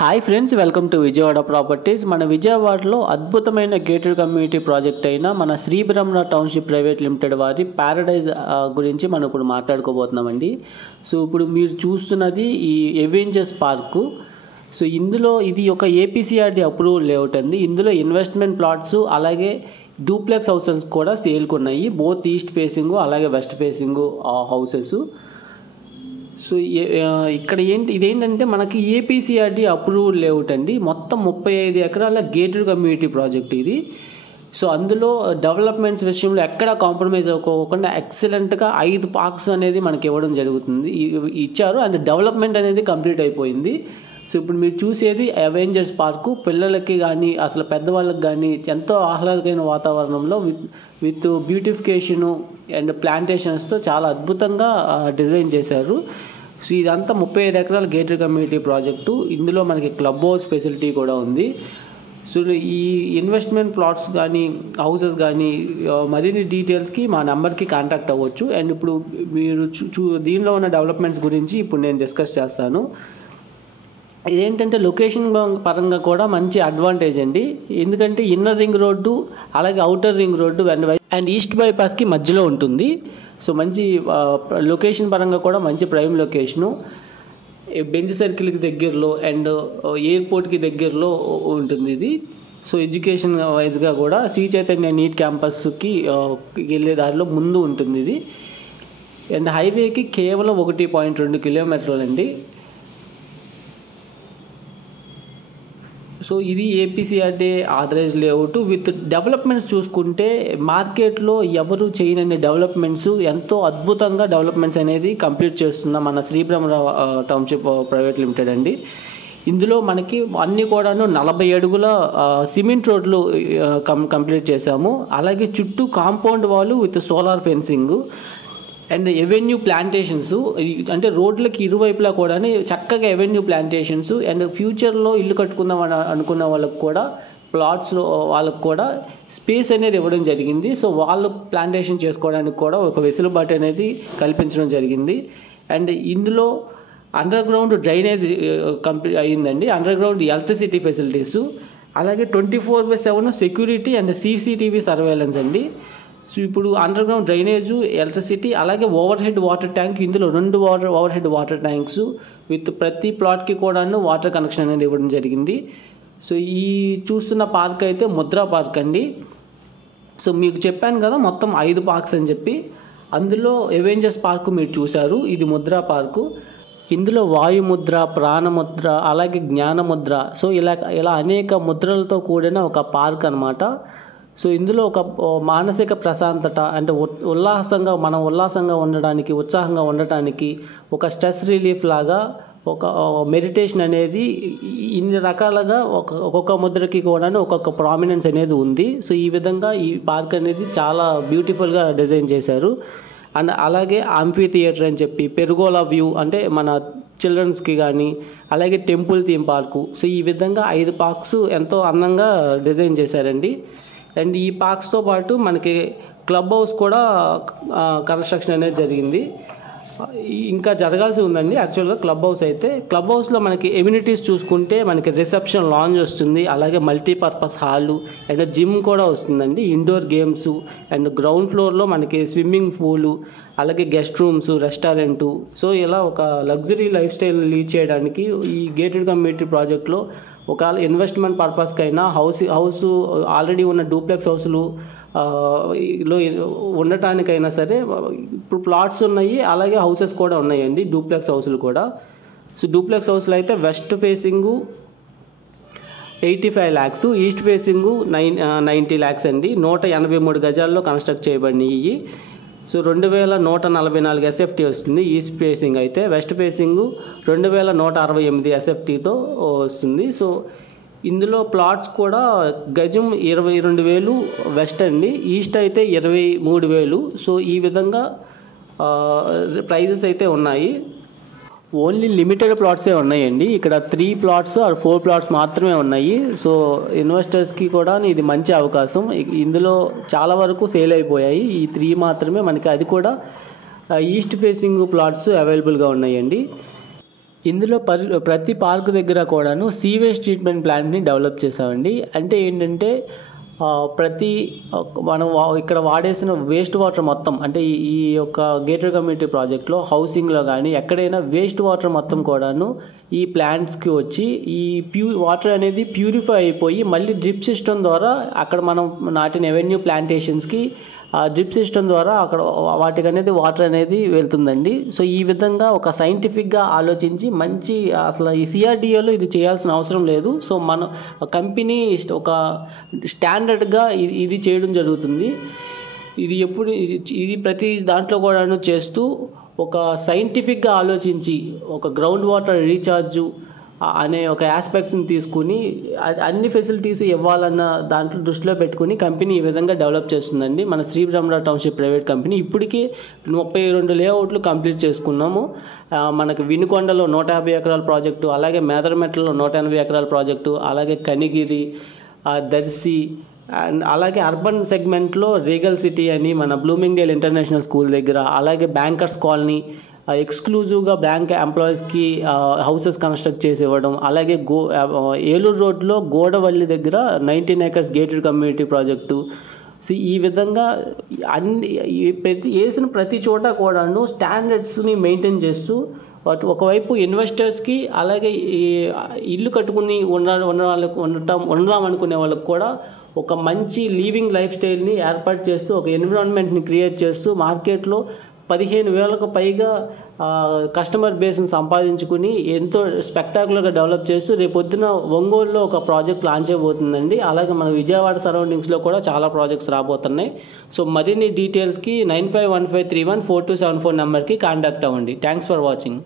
Hi friends, welcome to Vijayawada properties. మన విజయవాడలో అద్భుతమైన గేటెడ్ కమ్యూనిటీ ప్రాజెక్ట్ అయిన మన శ్రీ బ్రహ్మణ టౌన్షిప్ ప్రైవేట్ లిమిటెడ్ వారి ప్యారడైజ్ గురించి మనం ఇప్పుడు మాట్లాడుకోబోతున్నామండి. సో ఇప్పుడు మీరు చూస్తున్నది ఈ అవెంజర్స్ పార్కు. సో ఇందులో ఇది ఒక ఏపీసీఆర్డీ అప్రూవల్ లేఅవుట్ అండి. ఇందులో ఇన్వెస్ట్మెంట్ ప్లాట్స్ అలాగే డూప్లెక్స్ హౌసెస్ కూడా సేల్కి ఉన్నాయి. బోత్ ఈస్ట్ ఫేసింగ్ అలాగే వెస్ట్ ఫేసింగ్ హౌసెస్. సో ఇక్కడ ఇదేంటంటే మనకి ఏపీసీఆర్డీ అప్రూవల్ లేఅవుట్ అండి. మొత్తం 35 ఎకరాల గేటెడ్ కమ్యూనిటీ ప్రాజెక్ట్ ఇది. సో అందులో డెవలప్మెంట్స్ విషయంలో ఎక్కడ కాంప్రమైజ్ అవ్వకుండా ఎక్సలెంట్గా 5 పార్క్స్ అనేది మనకి ఇవ్వడం జరుగుతుంది, ఇచ్చారు. అండ్ డెవలప్మెంట్ అనేది కంప్లీట్ అయిపోయింది. సో ఇప్పుడు మీరు చూసేది అవెంజర్స్ పార్కు. పిల్లలకి కానీ అసలు పెద్దవాళ్ళకి కానీ ఎంతో ఆహ్లాదకరమైన వాతావరణంలో విత్ బ్యూటిఫికేషను అండ్ ప్లాంటేషన్స్తో చాలా అద్భుతంగా డిజైన్ చేశారు. సో ఇదంతా 35 ఎకరాల గేటెడ్ కమ్యూనిటీ ప్రాజెక్టు. ఇందులో మనకి క్లబ్ హౌస్ ఫెసిలిటీ కూడా ఉంది. సో ఈ ఇన్వెస్ట్మెంట్ ప్లాట్స్ కానీ హౌసెస్ కానీ మరిన్ని డీటెయిల్స్కి మా నెంబర్కి కాంటాక్ట్ అవ్వచ్చు. అండ్ ఇప్పుడు మీరు దీనిలో ఉన్న డెవలప్మెంట్స్ గురించి ఇప్పుడు నేను డిస్కస్ చేస్తాను. ఇదేంటంటే లొకేషన్ పరంగా కూడా మంచి అడ్వాంటేజ్ అండి. ఎందుకంటే ఇన్నర్ రింగ్ రోడ్డు అలాగే outer ring road and east బైపాస్కి మధ్యలో ఉంటుంది. సో మంచి లొకేషన్ పరంగా కూడా మంచి ప్రైమ్ లొకేషను. బెంచ్ సర్కిల్కి దగ్గరలో అండ్ ఎయిర్పోర్ట్కి దగ్గరలో ఉంటుంది ఇది. సో ఎడ్యుకేషన్ వైజ్గా కూడా శ్రీ చైతన్య నీట్ క్యాంపస్కి వెళ్ళే దారిలో ముందు ఉంటుంది ఇది. అండ్ హైవేకి కేవలం 1.2 కిలోమీటర్లు అండి. సో ఇది APCRD authorize layout. With developments చూసుకుంటే మార్కెట్లో ఎవరు చేయనన్ని డెవలప్మెంట్స్, ఎంతో అద్భుతంగా డెవలప్మెంట్స్ అనేది కంప్లీట్ చేస్తున్న మన శ్రీ బ్రహ్మణ టౌన్షిప్ ప్రైవేట్ లిమిటెడ్ అండి. ఇందులో మనకి అన్నీ కూడాను 40 అడుగుల సిమెంట్ రోడ్లు కంప్లీట్ చేశాము. అలాగే చుట్టూ కాంపౌండ్ వాళ్ళు with solar fencing and avenue plantations, అంటే రోడ్లకి ఇరువైపులా కూడా చక్కగా ఎవెన్యూ ప్లాంటేషన్స్. అండ్ ఫ్యూచర్లో ఇల్లు కట్టుకుందాం అనుకున్న వాళ్ళకు కూడా ప్లాట్స్లో వాళ్ళకు కూడా స్పేస్ అనేది ఇవ్వడం జరిగింది. సో వాళ్ళు ప్లాంటేషన్ చేసుకోవడానికి కూడా ఒక వెసులుబాటు అనేది కల్పించడం జరిగింది. అండ్ ఇందులో అండర్ గ్రౌండ్ డ్రైనేజ్ కంప్లీట్ అయ్యిందండి. అండర్ గ్రౌండ్ ఎలక్ట్రిసిటీ ఫెసిలిటీస్ అలాగే 24/7 సెక్యూరిటీ అండ్ సీసీటీవీ సర్వేలెన్స్ అండి. సో ఇప్పుడు అండర్ గ్రౌండ్ డ్రైనేజు, ఎలక్ట్రిసిటీ అలాగే ఓవర్ హెడ్ వాటర్ ట్యాంక్, ఇందులో 2 over head water tanks with ప్రతి ప్లాట్కి కూడాను వాటర్ కనెక్షన్ అనేది ఇవ్వడం జరిగింది. సో ఈ చూస్తున్న పార్క్ అయితే ముద్రా పార్క్ అండి. సో మీకు చెప్పాను కదా మొత్తం 5 పార్క్స్ అని చెప్పి. అందులో అవెంజర్స్ పార్కు మీరు చూశారు, ఇది ముద్రా పార్కు. ఇందులో వాయుముద్ర, ప్రాణముద్ర అలాగే జ్ఞానముద్ర, సో ఇలా అనేక ముద్రలతో కూడిన ఒక పార్క్ అనమాట. సో ఇందులో ఒక మానసిక ప్రశాంతత అంటే ఉల్లాసంగా ఉండడానికి, ఉత్సాహంగా ఉండటానికి ఒక స్ట్రెస్ రిలీఫ్ లాగా ఒక మెడిటేషన్ అనేది ఇన్ని రకాలుగా ఒక్కొక్క ముద్రకి కూడా ఒక్కొక్క ప్రామినెన్స్ అనేది ఉంది. సో ఈ విధంగా ఈ పార్క్ అనేది చాలా బ్యూటిఫుల్గా డిజైన్ చేశారు. అండ్ అలాగే ఆంఫీ థియేటర్ అని చెప్పి, పెరుగోలా వ్యూ అంటే మన చిల్డ్రన్స్కి కానీ, అలాగే టెంపుల్ థీమ్ పార్కు. సో ఈ విధంగా 5 పార్క్స్ ఎంతో అందంగా డిజైన్ చేశారండి. అండ్ ఈ పార్క్స్తో పాటు మనకి క్లబ్ హౌస్ కూడా కన్స్ట్రక్షన్ అనేది జరిగింది. ఇంకా జరగాల్సి ఉందండి యాక్చువల్గా క్లబ్ హౌస్ అయితే. క్లబ్ హౌస్లో మనకి ఎమ్యూనిటీస్ చూసుకుంటే మనకి రిసెప్షన్ లాంజ్ వస్తుంది, అలాగే మల్టీపర్పస్ హాలు అండ్ జిమ్ కూడా వస్తుందండి, ఇండోర్ గేమ్స్ అండ్ గ్రౌండ్ ఫ్లోర్లో మనకి స్విమ్మింగ్ పూలు అలాగే గెస్ట్ రూమ్స్, రెస్టారెంటు. సో ఇలా ఒక లగ్జరీ లైఫ్ స్టైల్ లీడ్ చేయడానికి ఈ గేటెడ్ కమ్యూనిటీ ప్రాజెక్ట్లో ఒకవేళ ఇన్వెస్ట్మెంట్ పర్పస్కైనా హౌస్ ఆల్రెడీ ఉన్న డూప్లెక్స్ హౌస్లు లో ఉండటానికైనా సరే ఇప్పుడు ప్లాట్స్ ఉన్నాయి, అలాగే హౌసెస్ కూడా ఉన్నాయండి, డూప్లెక్స్ హౌస్లు కూడా. సో డూప్లెక్స్ హౌస్లో అయితే west facing 85 lakhs, east facing 90 lakhs అండి. 183 గజాల్లో కన్స్ట్రక్ట్ చేయబడినవి. సో 2144 ఎస్ఎఫ్టీ వస్తుంది ఈస్ట్ ఫేసింగ్ అయితే. వెస్ట్ ఫేసింగ్ 2168 ఎస్ఎఫ్టీతో వస్తుంది. సో ఇందులో ప్లాట్స్ కూడా గజం 22,000 వెస్ట్ అండి, ఈస్ట్ అయితే 23,000. సో ఈ విధంగా ప్రైజెస్ అయితే ఉన్నాయి. ఓన్లీ లిమిటెడ్ ప్లాట్సే ఉన్నాయండి. ఇక్కడ 3 ప్లాట్స్ ఆర్ 4 ప్లాట్స్ మాత్రమే ఉన్నాయి. సో ఇన్వెస్టర్స్కి కూడా ఇది మంచి అవకాశం. ఇందులో చాలా వరకు సేల్ అయిపోయాయి, ఈ 3 మాత్రమే మనకి, అది కూడా ఈస్ట్ ఫేసింగ్ ప్లాట్స్ అవైలబుల్గా ఉన్నాయండి. ఇందులో ప్రతి పార్క్ దగ్గర కూడాను సీవేజ్ ట్రీట్మెంట్ ప్లాంట్ని డెవలప్ చేసామండి. అంటే ఏంటంటే ప్రతి మనం ఇక్కడ వాడేసిన వేస్ట్ వాటర్ మొత్తం, అంటే ఈ యొక్క గేటెడ్ కమ్యూనిటీ ప్రాజెక్ట్లో హౌసింగ్లో కానీ ఎక్కడైనా వేస్ట్ వాటర్ మొత్తం కూడాను ఈ ప్లాంట్స్కి వచ్చి ఈ వాటర్ అనేది ప్యూరిఫై అయిపోయి మళ్ళీ డ్రిప్ సిస్టమ్ ద్వారా అక్కడ మనం నాటిన ఎవెన్యూ ప్లాంటేషన్స్కి ఆ డ్రిప్ సిస్టమ్ ద్వారా అక్కడ వాటికి అనేది వాటర్ అనేది వెళ్తుందండి. సో ఈ విధంగా ఒక సైంటిఫిక్గా ఆలోచించి మంచి అసలు ఈ సిఆర్డిఏలో ఇది చేయాల్సిన అవసరం లేదు. సో మన కంపెనీ ఒక స్టాండర్డ్గా ఇది చేయడం జరుగుతుంది. ఇది ప్రతి దాంట్లో కూడాను చేస్తూ ఒక సైంటిఫిక్గా ఆలోచించి ఒక గ్రౌండ్ వాటర్ రీఛార్జు అనే ఒక ఆస్పెక్ట్స్ని తీసుకుని అన్ని ఫెసిలిటీస్ ఇవ్వాలన్న దాంట్లో దృష్టిలో పెట్టుకుని కంపెనీ ఈ విధంగా డెవలప్ చేస్తుందండి. మన Shri Brahmarao township private company ఇప్పటికీ 32 లేఅవుట్లు కంప్లీట్ చేసుకున్నాము. మనకు వినుకొండలో 150 ఎకరాల ప్రాజెక్టు, అలాగే మేదరమెట్లలో 180 ఎకరాల ప్రాజెక్టు, అలాగే కనిగిరి, దర్శి అండ్ అలాగే అర్బన్ సెగ్మెంట్లో రీగల్ సిటీ అని మన బ్లూమింగ్డేల్ ఇంటర్నేషనల్ స్కూల్ దగ్గర, అలాగే బ్యాంకర్స్ కాలనీ ఎక్స్క్లూజివ్గా బ్యాంక్ ఎంప్లాయీస్కి హౌసెస్ కన్స్ట్రక్ట్ చేసి ఇవ్వడం, అలాగే ఏలూరు రోడ్లో గోడవల్లి దగ్గర 19 acres gated community project. So ఈ విధంగా వేసిన ప్రతి చోట కూడాను స్టాండర్డ్స్ని మెయింటైన్ చేస్తూ ఒకవైపు ఇన్వెస్టర్స్కి, అలాగే ఈ ఇల్లు కట్టుకుని ఉండడం అనుకునే వాళ్ళకి కూడా ఒక మంచి లీవింగ్ లైఫ్ స్టైల్ని ఏర్పాటు చేస్తూ ఒక ఎన్విరాన్మెంట్ని క్రియేట్ చేస్తూ మార్కెట్లో 15,000కు పైగా కస్టమర్ బేస్ని సంపాదించుకుని ఎంతో స్పెక్టాకులర్గా డెవలప్ చేస్తూ రేపొద్దున ఒంగోలులో ఒక ప్రాజెక్ట్ లాంచ్ అయిపోతుందండి. అలాగే మన విజయవాడ సరౌండింగ్స్లో కూడా చాలా ప్రాజెక్ట్స్ రాబోతున్నాయి. సో మరిన్ని డీటెయిల్స్కి 9515314274 నెంబర్కి కాంటాక్ట్ అవ్వండి. Thanks for watching.